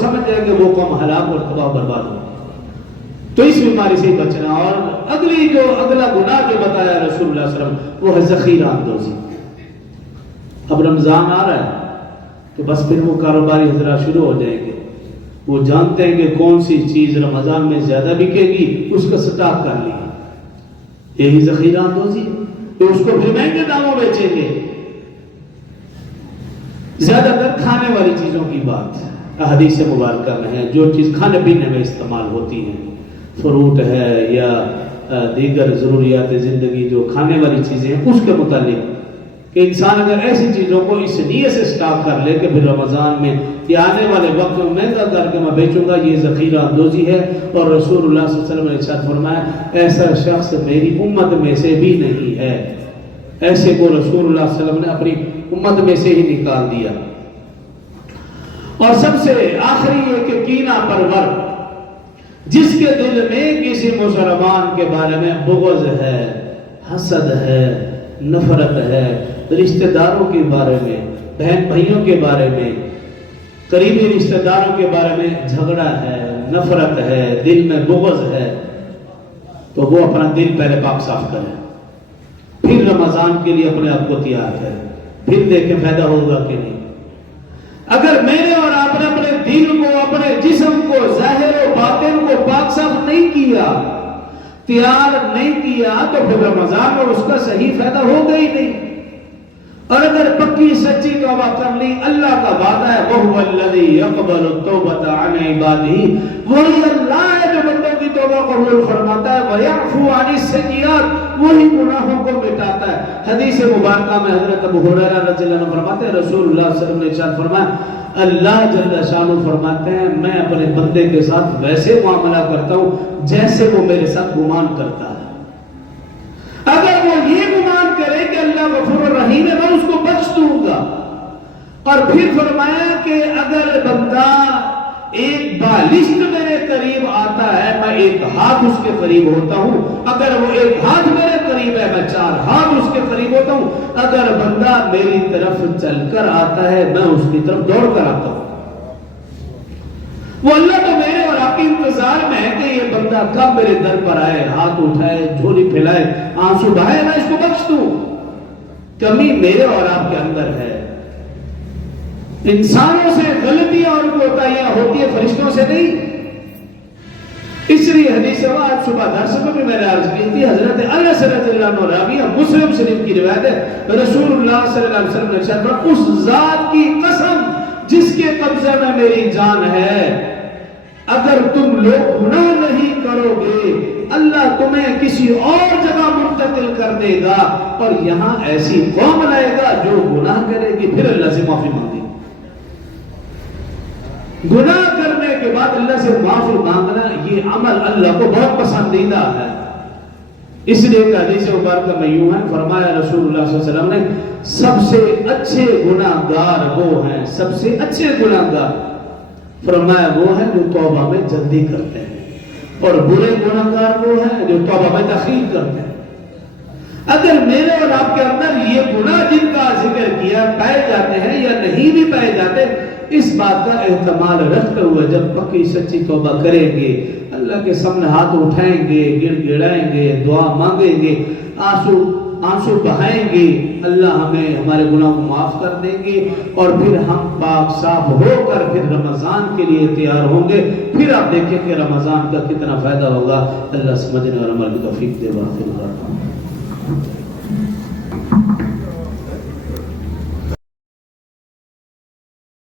سمجھ جائیں کہ وہ قوم ہلاک اور تباہ برباد ہو. تو اس بیماری سے بچنا. اور اگلا گناہ جو بتایا رسول اللہ صلی اللہ علیہ وسلم وہ ہے ذخیرہ اندوزی. اب رمضان آ رہا ہے تو بس پھر وہ کاروباری حضرات شروع ہو جائیں گے. وہ جانتے ہیں کہ کون سی چیز رمضان میں زیادہ بکے گی, اس کا سٹاک کر لیا. یہی ذخیرہ اندوزی. تو اس کو پھر مہنگے داموں بیچیں گے. زیادہ تر کھانے والی چیزوں کی بات حدیث مبارکہ میں ہے. جو چیز کھانے پینے میں استعمال ہوتی ہے, فروٹ ہے یا دیگر ضروریات زندگی جو کھانے والی چیزیں ہیں, اس کے متعلق کہ انسان اگر ایسی چیزوں کو اس نیت سے سٹاک کر لے کہ پھر رمضان میں یا آنے والے وقت میں مہنگا کر کے میں بیچوں گا, یہ ذخیرہ اندوزی ہے. اور رسول اللہ صلی اللہ علیہ وسلم نے ارشاد فرمایا ایسا شخص میری امت میں سے بھی نہیں ہے. ایسے کو رسول اللہ صلی اللہ علیہ وسلم نے اپنی امت میں سے ہی نکال دیا. اور سب سے آخری یہ کہ کینہ پرور, جس کے دل میں کسی مسلمان کے بارے میں بغض ہے, حسد ہے, نفرت ہے, رشتہ داروں کے بارے میں, بہن بھائیوں کے بارے میں, قریبی رشتہ داروں کے بارے میں جھگڑا ہے, نفرت ہے, دل میں بغض ہے, تو وہ اپنا دل پہلے پاک صاف کرے, پھر رمضان کے لیے اپنے آپ کو تیار کرے, پھر دیکھیں فائدہ ہوگا کہ نہیں. اگر میں نے اور آپ نے اپنے دل کو, اپنے جسم کو, ظاہر و باطن کو پاک صاف نہیں کیا, تیار نہیں کیا, تو پھر رمضان میں اس کا صحیح فائدہ ہوگا ہی نہیں. اور اگر پکی سچی توبہ کر لی, اللہ کا وعدہ ہے وَهُوَ الَّذِي يَقْبَلُ التَّوْبَةَ عَنْ عِبَادِهِ, وہی اللہ ہے جو بندوں کی توبہ قبول فرماتا ہے. وَيَعْفُو عَنِ السَّيِّئَاتِ, وہی گناہوں کو مٹاتا ہے. حدیث مبارکہ میں حضرت ابو ہریرہ رضی اللہ عنہ فرماتے ہیں رسول اللہ صلی اللہ علیہ وسلم نے ارشاد فرمایا اللہ جل شانہ فرماتے ہیں میں اپنے بندے کے ساتھ ویسے معاملہ کرتا ہوں جیسے وہ میرے ساتھ گمان کرتا ہے. اگر وہ یہ گمان کرے کہ اللہ غفور الرحیم ہے, میں اس کو بخش دوں گا. اور پھر فرمایا کہ اگر بندہ ایک بالشت میرے قریب آتا ہے, میں ایک ہاتھ اس کے قریب ہوتا ہوں. اگر وہ ایک ہاتھ میرے قریب ہے, میں 4 ہاتھ اس کے قریب ہوتا ہوں. اگر بندہ میری طرف چل کر آتا ہے, میں اس کی طرف دوڑ کر آتا ہوں. وہ اللہ تو میرے اور آپ کے انتظار میں ہے کہ یہ بندہ کب میرے در پر آئے, ہاتھ اٹھائے, جھولی پھیلائے, آنسو بہائے, میں اس کو بخش دوں. کمی میرے اور آپ کے اندر ہے. انسانوں سے غلطیاں اور کوتاہیاں ہوتی ہیں, فرشتوں سے نہیں. اس لیے حدیث آج صبح درس میں بھی میں نے عرض کی تھی, حضرت انس رضی اللہ عنہ راوی ہے, مسلم شریف کی روایت ہے, رسول اللہ صلی اللہ علیہ وسلم نے ارشاد فرمایا اس ذات کی قسم جس کے قبضے میں میری جان ہے, اگر تم لوگ گناہ نہیں کرو گے اللہ تمہیں کسی اور جگہ منتقل کر دے گا اور یہاں ایسی قوم لائے گا جو گناہ کرے گی, پھر اللہ سے معافی مانگے. گناہ کرنے کے بعد اللہ سے معافی مانگنا یہ عمل اللہ کو بہت پسندیدہ ہے. اس لیے کہ حدیث مبارکہ میں یوں ہے, فرمایا رسول اللہ صلی اللہ علیہ وسلم نے سب سے اچھے گناہگار وہ ہیں, سب سے اچھے گناہگار فرمایا وہ ہیں جو توبہ میں جلدی کرتے ہیں, اور برے گناہگار وہ ہیں جو توبہ میں تاخیر کرتے ہیں. اگر میرے اور آپ کے اندر یہ گناہ جن کا ذکر کیا پائے جاتے ہیں یا نہیں بھی پائے جاتے, اس بات کا احتمال رکھتے ہوئے جب پکی سچی توبہ کریں گے, اللہ کے سامنے ہاتھ اٹھائیں گے, گڑ گڑائیں گے, دعا مانگیں گے, آنسو بہائیں گے, اللہ ہمیں ہمارے گناہ کو معاف کر دیں گے, اور پھر ہم پاک صاف ہو کر پھر رمضان کے لیے تیار ہوں گے. پھر آپ دیکھیں کہ رمضان کا کتنا فائدہ ہوگا. اللہ سمجھنے اور عمل کی توفیق دے.